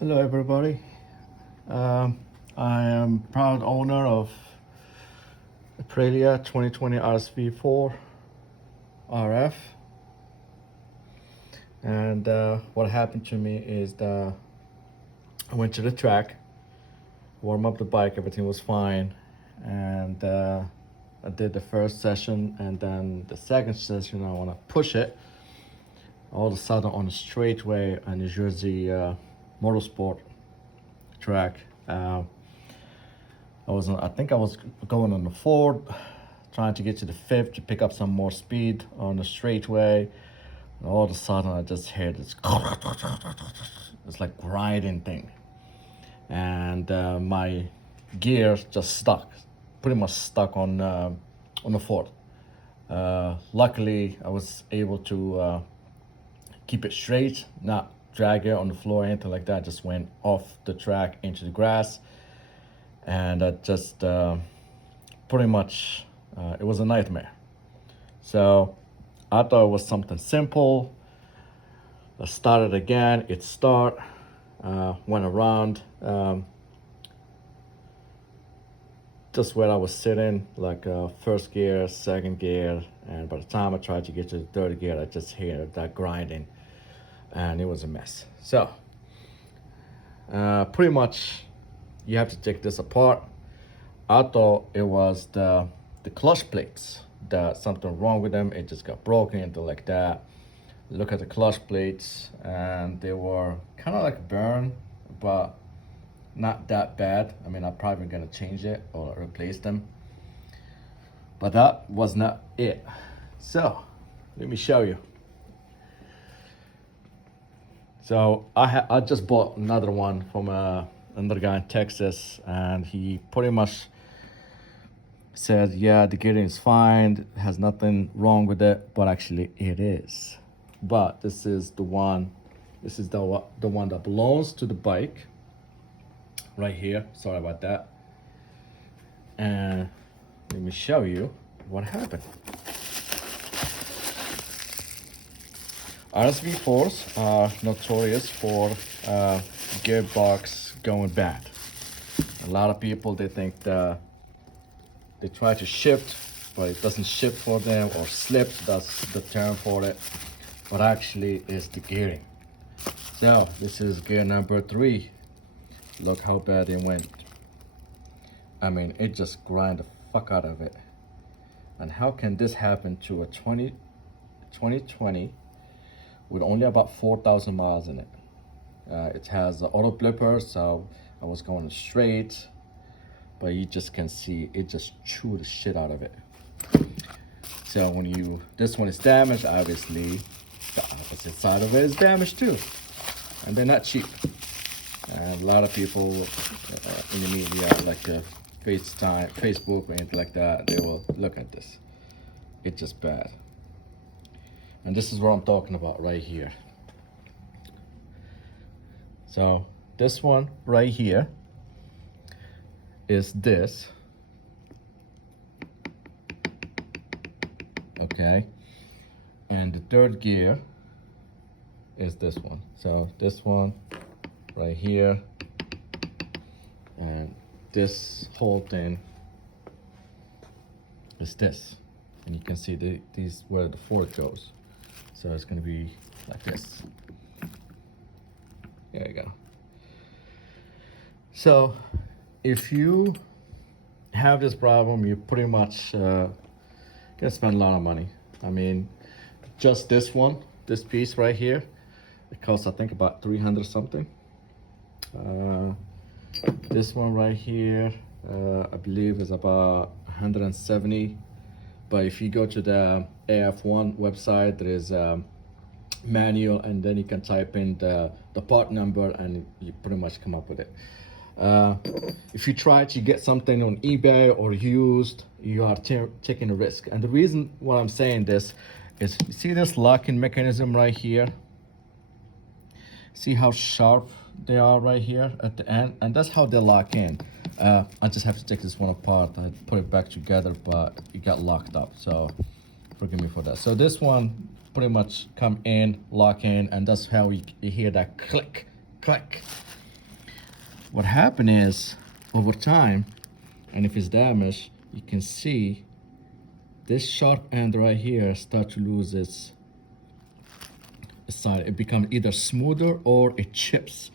Hello, everybody. I am proud owner of Aprilia 2020 RSV4 RF. And what happened to me is that I went to the track, warm up the bike, everything was fine. And I did the first session, and then the second session, I want to push it. All of a sudden, on the straightway on New Jersey Motorsport track, I think I was going on the fourth, trying to get to the fifth to pick up some more speed on the straightway. And all of a sudden, I just heard this. It's like grinding thing, and my gear just stuck, pretty much stuck on the fourth. Luckily, I was able to keep it straight, not drag it on the floor or anything like that. Just went off the track into the grass, and I just pretty much it was a nightmare. So I thought it was something simple. I started again. It went around just where I was sitting, like first gear, second gear, and by the time I tried to get to the third gear, I just heard that grinding, and it was a mess. So pretty much you have to take this apart. I thought it was the clutch plates, that something wrong with them. It just got broken, anything like that. Look at the clutch plates, and they were kind of like burned, but not that bad. I mean, I'm probably gonna change it or replace them, but that was not it. So let me show you. So I just bought another one from another guy in Texas, and he pretty much said, yeah, the gearing is fine, has nothing wrong with it, but actually it is. But this is the one. This is the one that belongs to the bike. Right here. Sorry about that. And let me show you what happened. RSV4s are notorious for gearbox going bad. A lot of people, they think that they try to shift, but it doesn't shift for them, or slip, that's the term for it. But actually it's the gearing. So this is gear number 3. Look how bad it went. I mean, it just grind the fuck out of it. And how can this happen to a 2020 with only about 4,000 miles in it? It has auto blipper, so I was going straight, but you just can see it just chew the shit out of it. So when this one is damaged, obviously the opposite side of it is damaged too, and they're not cheap. And a lot of people in the media, like Facebook, or anything like that, they will look at this. It's just bad. And this is what I'm talking about right here. So this one right here is this. Okay. And the third gear is this one. So this one right here, and this whole thing is this, and you can see these where the fourth goes. So it's going to be like this. There you go. So if you have this problem, you pretty much gonna spend a lot of money. I mean, just this piece right here, it costs I think about 300 something. This one right here, I believe is about 170. But if you go to the AF1 website, there is a manual, and then you can type in the part number, and you pretty much come up with it. If you try to get something on eBay or used, you are taking a risk. And the reason why I'm saying this is, you see this locking mechanism right here? See how sharp they are right here at the end? And that's how they lock in. I just have to take this one apart. I put it back together, but it got locked up, so forgive me for that. So this one pretty much come in, lock in, and that's how you hear that click, click. what happened is over time, and if it's damaged, you can see this sharp end right here start to lose its side. It becomes either smoother or it chips.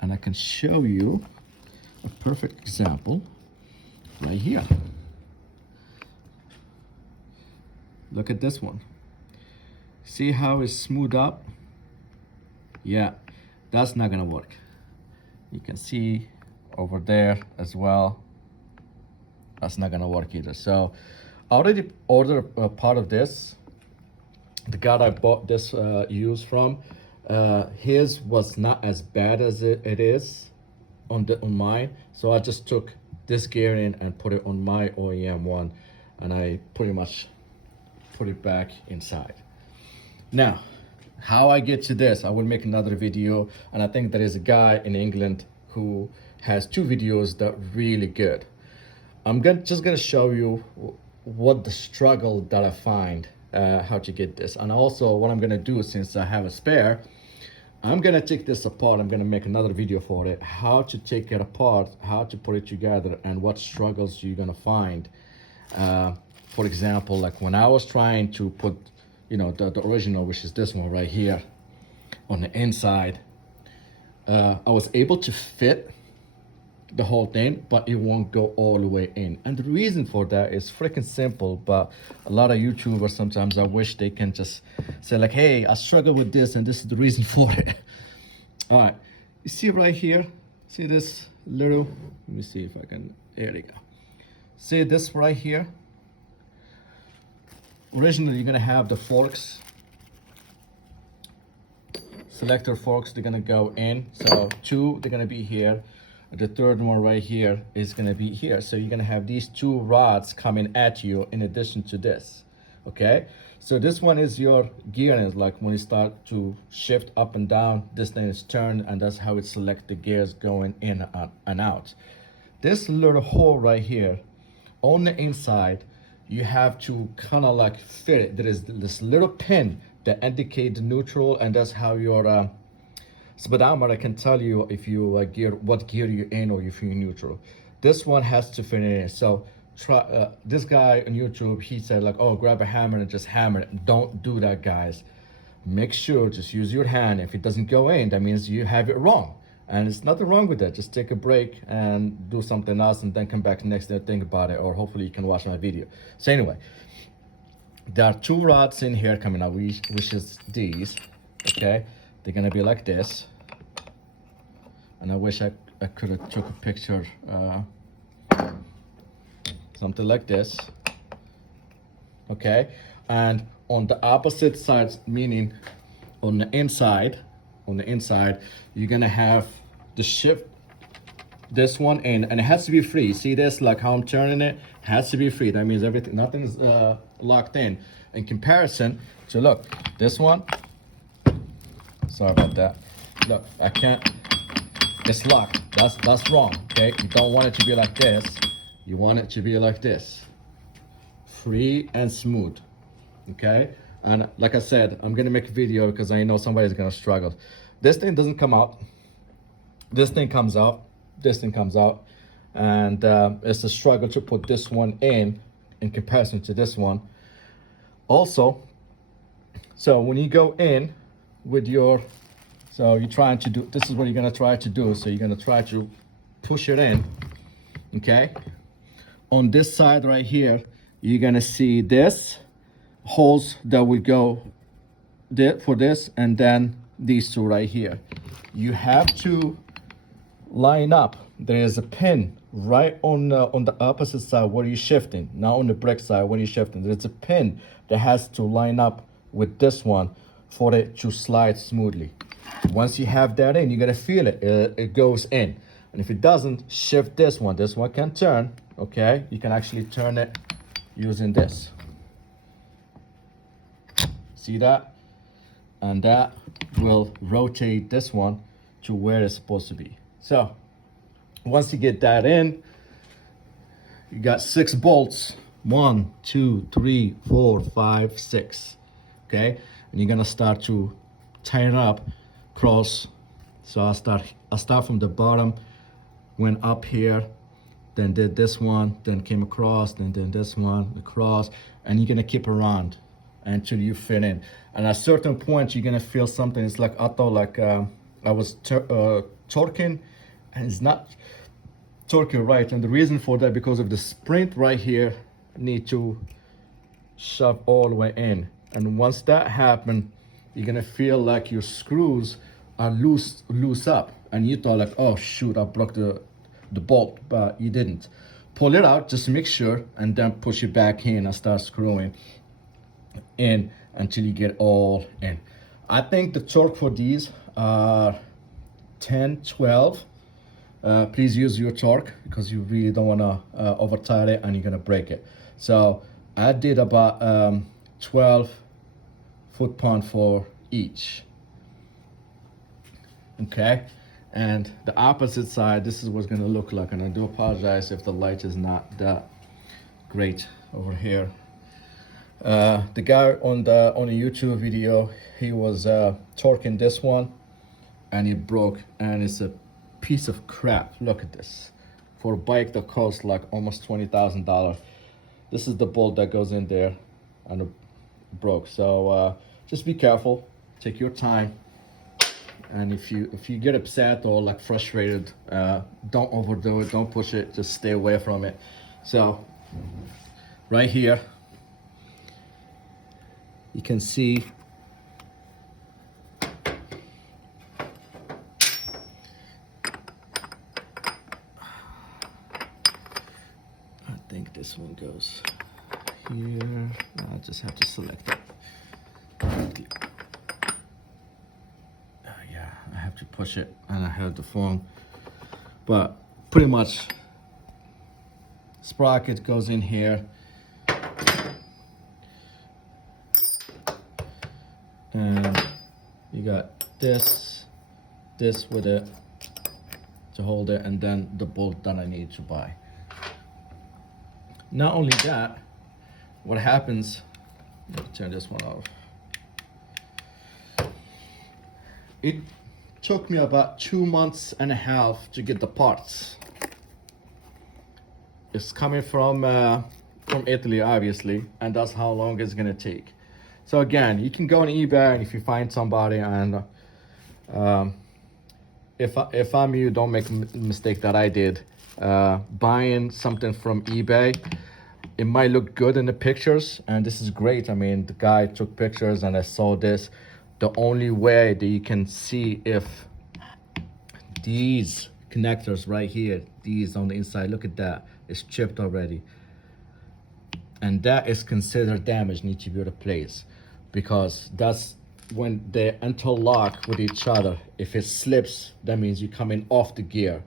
And I can show you a perfect example right here. Look at this one. See how it's smoothed up? Yeah, that's not gonna work. You can see over there as well. That's not gonna work either. So I already ordered a part of this. The guy I bought this used from, his was not as bad as it is on mine. So I just took this gear in and put it on my OEM one, and I pretty much put it back inside. Now, how I get to this, I will make another video, and I think there is a guy in England who has 2 videos that are really good. I'm just gonna show you what the struggle that I find, how to get this. And also what I'm gonna do, since I have a spare, I'm gonna take this apart. I'm gonna make another video for it, how to take it apart, how to put it together, and what struggles you're gonna find. For example, like when I was trying to put, you know, the original, which is this one right here, on the inside, I was able to fit the whole thing, but it won't go all the way in. And the reason for that is freaking simple, but a lot of YouTubers sometimes, I wish they can just say like, hey, I struggle with this and this is the reason for it. All right, you see right here, see this little, let me see if I can, there you go. See this right here? Originally, you're gonna have the forks, selector forks, they're gonna go in. So 2, they're gonna be here. The third one right here is gonna be here. So you're gonna have these 2 rods coming at you in addition to this, okay? So this one is your gear, and it's like when you start to shift up and down, this thing is turned, and that's how it selects the gears going in and out. This little hole right here, on the inside, you have to kind of like fit it. There is this little pin that indicates the neutral, and that's how your speedometer can tell you if you what gear you're in or if you're neutral. This one has to fit in. So try this guy on YouTube, he said like, oh, grab a hammer and just hammer it. Don't do that, guys. Make sure, just use your hand. If it doesn't go in, that means you have it wrong. And it's nothing wrong with that. Just take a break and do something else, and then come back next day and think about it, or hopefully you can watch my video. So anyway, there are 2 rods in here coming out, which is these, okay? They're gonna be like this. And I wish I could have took a picture, something like this, okay? And on the opposite sides, meaning on the inside, you're gonna have the shift this one in, and it has to be free. See this, like how I'm turning it, has to be free. That means everything, nothing is locked in comparison to, look, this one, sorry about that, look, I can't, it's locked. That's wrong, okay? You don't want it to be like this, you want it to be like this, free and smooth, okay? And like I said, I'm gonna make a video because I know somebody's gonna struggle. This thing doesn't come out. This thing comes out. This thing comes out. And it's a struggle to put this one in comparison to this one. Also, so when you go in with your, so you're trying to do, this is what you're gonna try to do. So you're gonna try to push it in, okay? On this side right here, you're gonna see this holes that will go there for this, and then these 2 right here. You have to line up. There is a pin right on the opposite side where you're shifting, not on the brake side when you're shifting. There's a pin that has to line up with this one for it to slide smoothly. Once you have that in, you're gonna feel it. It goes in. And if it doesn't, shift this one. This one can turn, okay? You can actually turn it using this. See that? And that will rotate this one to where it's supposed to be. So once you get that in, you got 6 bolts. 1, 2, 3, 4, 5, 6. Okay? And you're gonna start to tighten up cross. So I'll start from the bottom went up here, then did this one, then came across, then did this one, across, and you're gonna keep around until you fit in. And at a certain point, you're gonna feel something. It's like I thought, like I was torquing, and it's not torquing right. And the reason for that, because of the sprint right here, need to shove all the way in. And once that happens, you're gonna feel like your screws are loose up, and you thought like, oh shoot, I broke the bolt, but you didn't. Pull it out, just make sure, and then push it back in and start screwing in until you get all in. I think the torque for these are 10, 12. Please use your torque, because you really don't want to over tight it and you're gonna break it. So I did about 12 foot-pound for each. Okay, and the opposite side, this is what's gonna look like. And I do apologize if the light is not that great over here. The guy on the YouTube video, he was torquing this one, and it broke, and it's a piece of crap. Look at this, for a bike that costs like almost $20,000. This is the bolt that goes in there, and it broke. So just be careful, take your time, and if you get upset or like frustrated, don't overdo it, don't push it, just stay away from it. So right here you can see I think this one goes here. I just have to select it. Yeah, I have to push it, and I have the phone. But pretty much, sprocket goes in here, and you got this with it to hold it, and then the bolt that I need to buy. Not only that, what happens, let me turn this one off. It took me about 2.5 months to get the parts. It's coming from Italy, obviously, and that's how long it's gonna take. So again, you can go on eBay, and if you find somebody, and if I'm you, don't make a mistake that I did. Buying something from eBay, it might look good in the pictures, and this is great. I mean, the guy took pictures, and I saw this. The only way that you can see if these connectors right here, these on the inside, look at that, it's chipped already, and that is considered damage, need to be replaced, because that's when they interlock with each other. If it slips, that means you're coming off the gear.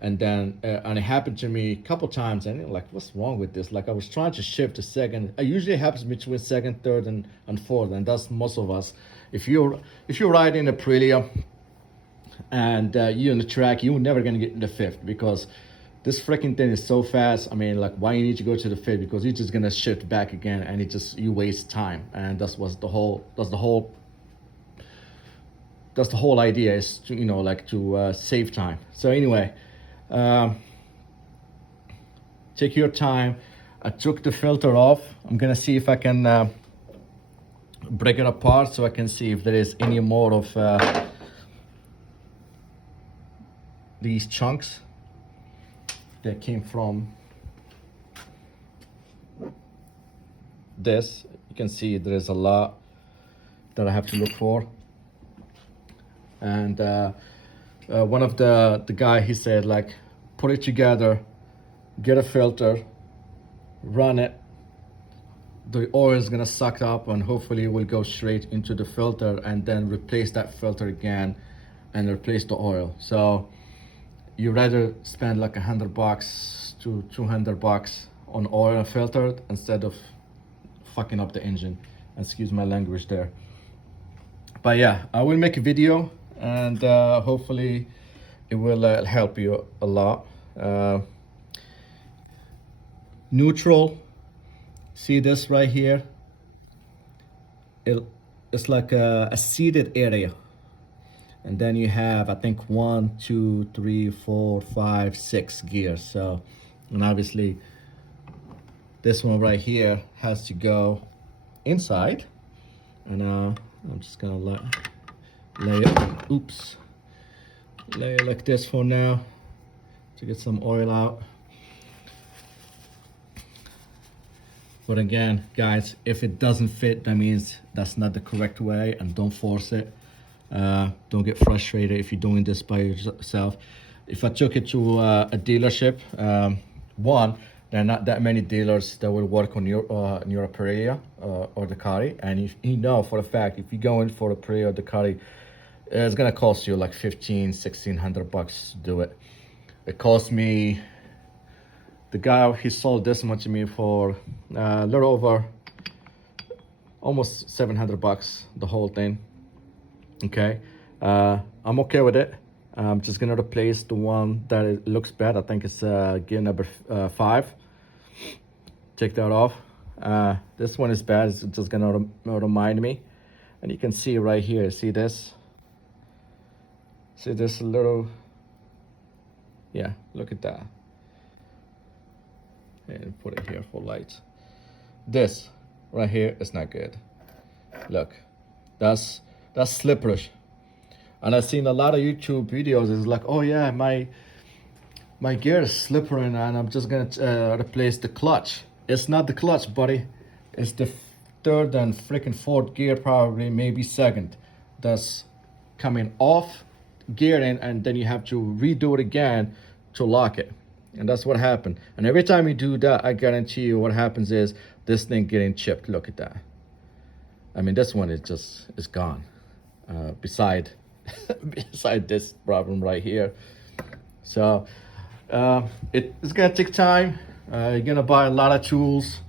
And then and it happened to me a couple times, and you're like, what's wrong with this? Like, I was trying to shift to second. It usually happens between second, third, and fourth, and that's most of us. If you're riding a Aprilia and you're on the track, you're never gonna get in the fifth, because this freaking thing is so fast. I mean, like, why you need to go to the fifth? Because you're just gonna shift back again, and you waste time. And that's the whole idea, is to, like, to save time. So anyway, take your time. I took the filter off. I'm gonna see if I can break it apart, so I can see if there is any more of these chunks that came from this. You can see there is a lot that I have to look for. And one of the guy, he said, like, put it together, get a filter, run it, the oil is gonna suck up, and hopefully it will go straight into the filter, and then replace that filter again and replace the oil. So you rather spend like $100 to $200 on oil and filter, instead of fucking up the engine. Excuse my language there. But yeah, I will make a video, and hopefully it will help you a lot. Neutral, see this right here? It's like a seated area. and then you have, I think, 1, 2, 3, 4, 5, 6 gears. So, and obviously this one right here has to go inside, and I'm just gonna lay it like this for now to get some oil out. But again, guys, if it doesn't fit, that means that's not the correct way, and don't force it. Don't get frustrated if you're doing this by yourself. If I took it to a dealership, one, there are not that many dealers that will work on your Aprilia or Ducati, and if you know for a fact, if you go in for a Aprilia or Ducati, it's gonna cost you like $1,500-1,600 to do it. It cost me, the guy, he sold this much to me for a little over, almost $700, the whole thing. Okay, I'm okay with it. I'm just gonna replace the one that it looks bad. I think it's gear number 5. Take that off. This one is bad. It's just gonna remind me. And you can see right here, see this? See this little, yeah, look at that. And put it here for light. This right here is not good. Look, that's slippery. And I've seen a lot of YouTube videos. It's like, oh yeah, my gear is slippery, and I'm just gonna replace the clutch. It's not the clutch, buddy. It's the third and freaking fourth gear, probably maybe second, that's coming off gearing, and then you have to redo it again to lock it. And that's what happened. And every time you do that, I guarantee you what happens is this thing getting chipped. Look at that. I mean, this one is gone. Beside this problem right here. So it's gonna take time. You're gonna buy a lot of tools.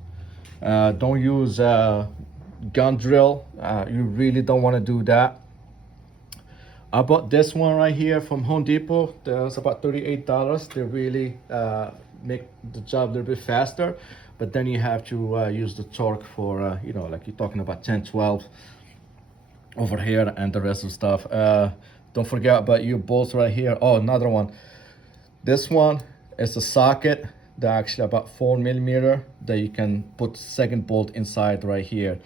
Don't use gun drill. You really don't want to do that. I bought this one right here from Home Depot. It's about $38. They really make the job a little bit faster, but then you have to use the torque for you know, like you're talking about 10, 12 over here and the rest of stuff. Don't forget about your bolts right here. Oh, another one. This one is a socket that actually about 4mm that you can put second bolt inside right here,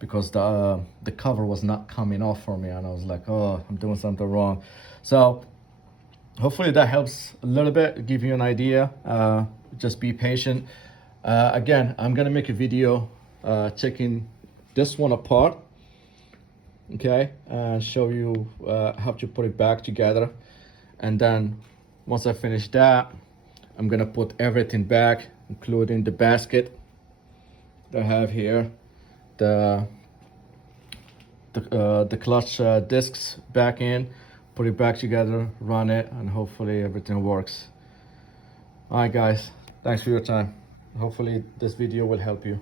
because the cover was not coming off for me, and I was like, oh, I'm doing something wrong. So hopefully that helps a little bit, give you an idea. Just be patient. Again, I'm gonna make a video taking this one apart, okay, and show you how to put it back together. And then once I finish that, I'm gonna put everything back, including the basket that I have here, the clutch discs back in, put it back together, run it, and hopefully everything works. All right, guys, thanks for your time. Hopefully this video will help you.